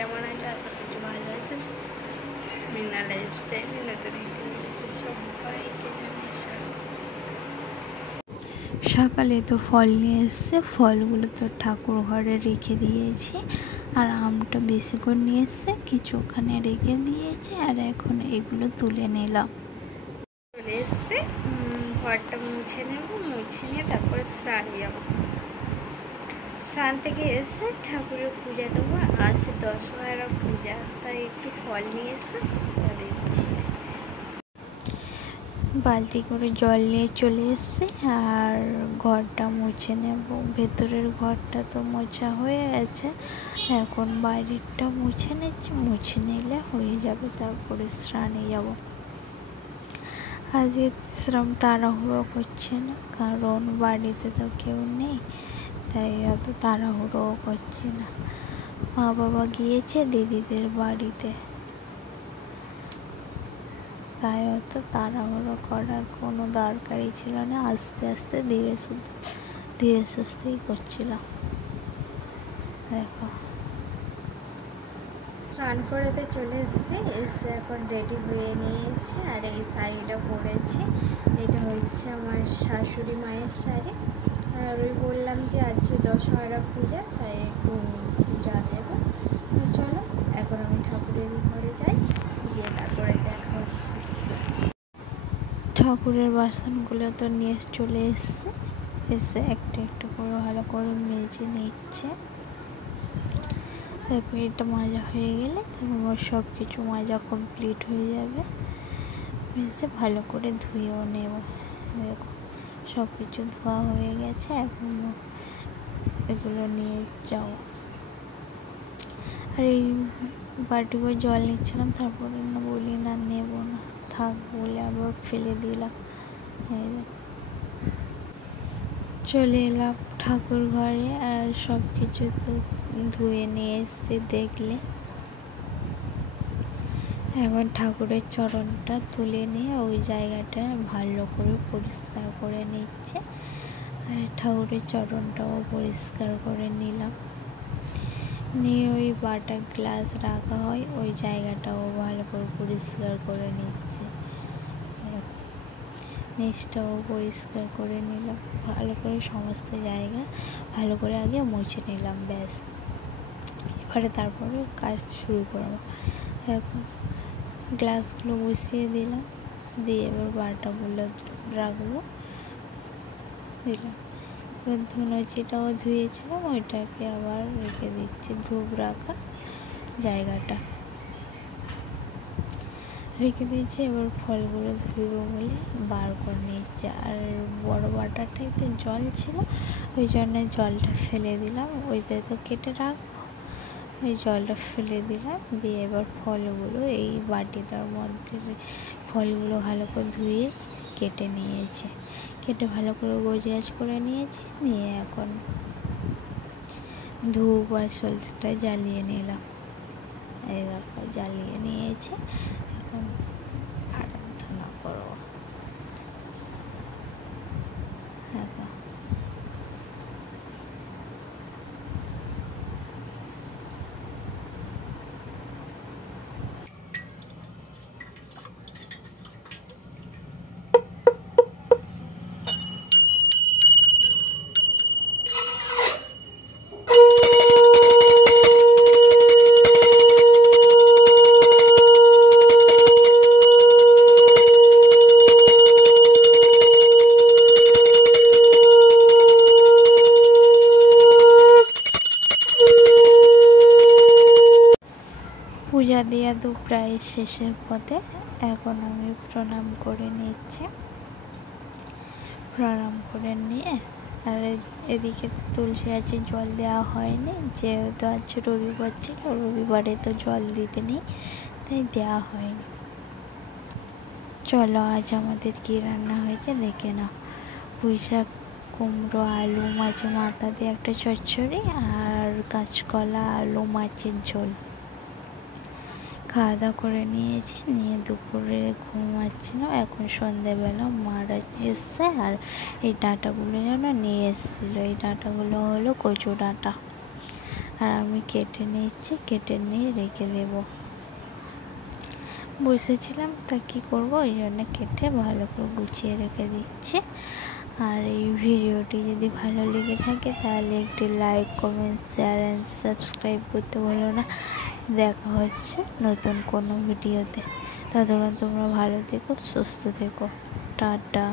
কেমন আছে? আশা করছি ভালো আছে, সুস্থ আছে। মিনা লাইফস্টাইলে নতুন একটি সবাইকে জানাই স্বাগত। সকালে তো ফল নিয়ে এসছে, ফলগুলো তো ঠাকুর ঘরে রেখে দিয়েছি। আর আমটা বেশি করে নিয়ে এসছে, কিছু ওখানে রেখে দিয়েছে। আর এখন এগুলো তুলে নিলাম। চলে এসছে, ঘরটা মুছে নেব, মুছে নিয়ে তারপরে স্নান যাবো। স্নান থেকে এসে ঠাকুরের পূজা দেবো। আজ দশহরা পূজা, তাই একটু ফল নিয়ে এসে বালতি করে জল নিয়ে চলে এসেছি। আর ঘরটা মুছে নেব। ভেতরের ঘরটা তো মোছা হয়ে গেছে, এখন বাইরেরটা মুছে নিচ্ছি। মুছে নিলে হয়ে যাবে, তারপরে স্নানে যাব। আজকে শ্রম তাড়াহুড়ো করছে না, কারণ বাড়িতে তো কেউ নেই, তাই অত তাড়াহুড়ো করছে না। মা বাবা গিয়েছে দিদিদের বাড়িতে, তাই অত তাড়াহুড়ো করার কোনো দরকারই ছিল না। আস্তে আস্তে ধীরে সুস্থেই করছিলাম। দেখো, স্নান করেতে চলে এসেছি, এসে এখন রেডি হয়ে নিয়েছি। আর এই শাড়িটা পরেছি, এটা হচ্ছে আমার শাশুড়ি মায়ের শাড়ি। আর ওই বললাম যে আজকে দশহরা পূজা, তাই একটু পূজা দেবো। চলো এখন আমি ঠাকুরের ঘরে যাই, গিয়ে তারপরে দেখা হচ্ছে। ঠাকুরের বাসনগুলো তো নিয়ে চলে এসে একটা একটা করে ভালো করে মেজে নিচ্ছে। তারপর এটা মাজা হয়ে গেলে তারপর সব কিছু মাজা কমপ্লিট হয়ে যাবে। মেজে ভালো করে ধুয়েও নেব। দেখো, সব কিছু ধোয়া হয়ে গেছে, এখন এগুলো নিয়ে যাও। আর এই বাটি করে জল নিচ্ছিলাম, তারপরে না বলি না নেব না, থাক বলে আবার ফেলে দিলাম। চলে এলাম ঠাকুর ঘরে, আর সব কিছু তো ধুয়ে নিয়ে এসে দেখলে। এখন ঠাকুরের চরণটা তুলে নিয়ে ওই জায়গাটা ভালো করে পরিষ্কার করে নিচ্ছে। আর ঠাকুরের চরণটাও পরিষ্কার করে নিলাম, নিয়ে ওই বাটা গ্লাস রাখা হয় ওই জায়গাটাও ভালো করে পরিষ্কার করে নিচ্ছে। নিচটাও পরিষ্কার করে নিলাম, ভালো করে সমস্ত জায়গা ভালো করে আগে মুছে নিলাম, ব্যাস। এবারে তারপরে কাজ শুরু করবো। এখন গ্লাসগুলো বসিয়ে দিলাম, দিয়ে এবার বাটাগুলো রাখবো, দিলাম। এবার ধুনুচিটাও ধুয়েছিলাম, ওইটাকে আবার রেখে দিচ্ছি, ধূপ রাখা জায়গাটা রেখে দিয়েছি। এবার ফলগুলো ধুইব বলে বার করে নিচ্ছে। আর বড় বাটাটাই তো জল ছিল, ওই জন্য জলটা ফেলে দিলাম, ওইটা তো কেটে রাখবো, ওই জলটা ফেলে দিলাম। দিয়ে এবার ফলগুলো এই বাটিটার মধ্যে ফলগুলো ভালো করে ধুয়ে কেটে নিয়েছে, কেটে ভালো করে গোছগাছ করে নিয়েছি। নিয়ে এখন ধূপ আর সলতেটা জ্বালিয়ে নিলাম। এই দেখো জ্বালিয়ে নিয়েছে, এখন আরাধনা করবো। দেখো পূজা দেওয়া তো প্রায় শেষের পথে, এখন আমি প্রণাম করে নিচ্ছি। প্রণাম করে নিয়ে আর এদিকে তো তুলসী গাছে জল দেওয়া হয়নি, যেহেতু আজ রবিবার ছিল, রবিবারে তো জল দিতে নেই, তাই দেওয়া হয়নি। চলো আজ আমাদের কী রান্না হয়েছে দেখে নাও। পুঁই শাক, কুমড়ো, আলু, মাছের মাথা দিয়ে একটা চচ্চড়ি, আর কাঁচকলা, আলু, মাছের ঝোল। খাওয়া দাওয়া করে নিয়েছি, নিয়ে দুপুরে ঘুমাচ্ছিলাম। এখন সন্ধেবেলা মারা এসছে, আর এই ডাঁটাগুলো যেন নিয়ে এসেছিলো। এই ডাঁটাগুলো হলো কচু ডাঁটা, আর আমি কেটে নিচ্ছি, কেটে নিয়ে রেখে দেব। বসেছিলাম তা কী করবো, ওই জন্য কেটে ভালো করে গুছিয়ে রেখে দিচ্ছি। আর এই ভিডিওটি যদি ভালো লেগে থাকে তাহলে একটি like, comment, share and subscribe করতে ভুলো না। দেখা হচ্ছে নতুন কোনো ভিডিওতে। ততক্ষণ তোমরা ভালো থেকো, সুস্থ থেকো। টাটা।